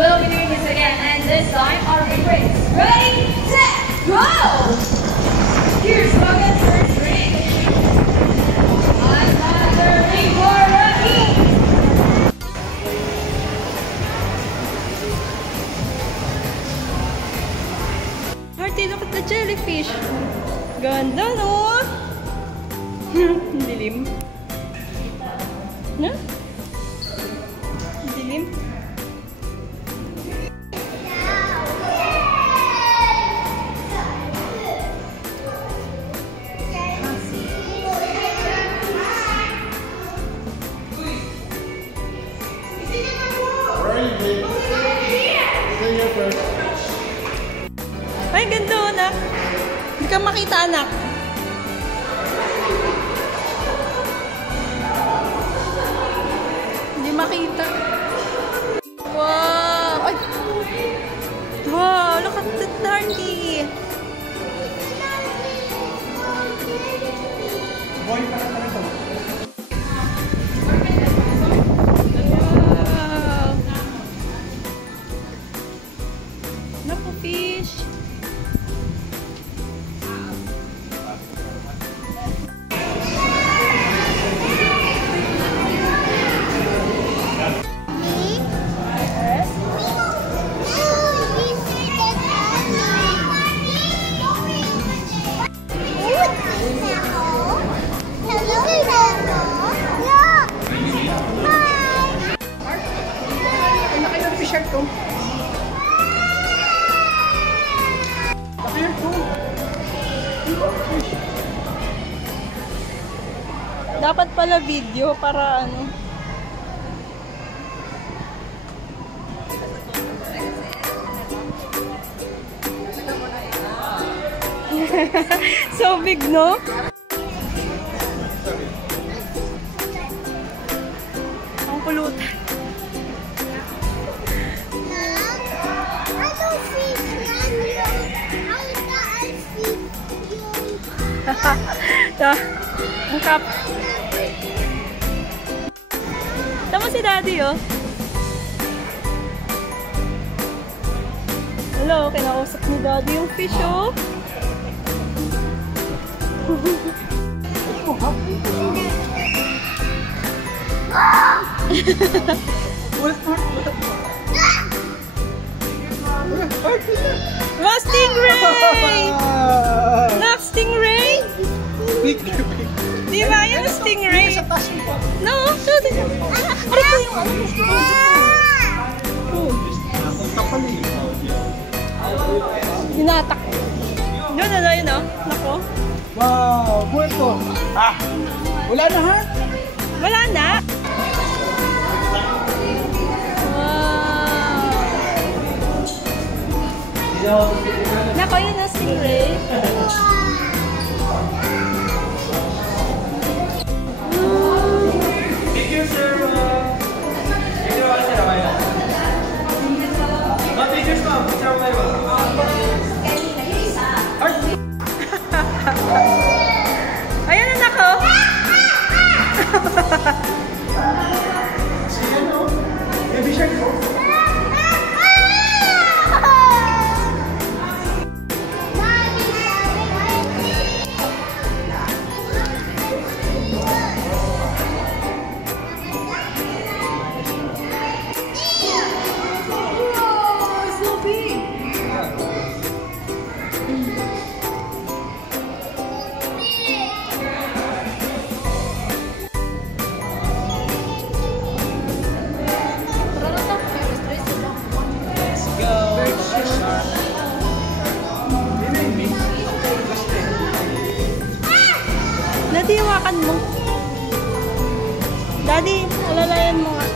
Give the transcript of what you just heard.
We'll be doing this again, and this time our big race. Ready, set, go! Here's Rocket's first ring. Another ring for Rocky. Marty, look at the jellyfish. Ganda, no? Dilim. No? Dilim. Ay, ganda, anak. Hindi ka makita, anak. Hindi makita. Wow! Ay! Wow! Look at that, Narky! Wow! Naku, fish! Shirt ko. Dapat pala video para ano. So big, no? Ang pulutan. Ang kap. Tama si Daddy, oh. Hello, kinausap ni Daddy yung fish, oh. Wow, stingray! Nak, stingray! Di ba? Yung stingray. No, so di ba? Ano po yung ano? Hinatak. Yun, ano yun, oh. Nako. Wow, buwito. Ah, wala na, ha? Wala na. Wow. Nako, yun na stingray. Ayan na nako. Baby shark ko. Daddy, hawakan mo. Daddy, alalayan mo nga.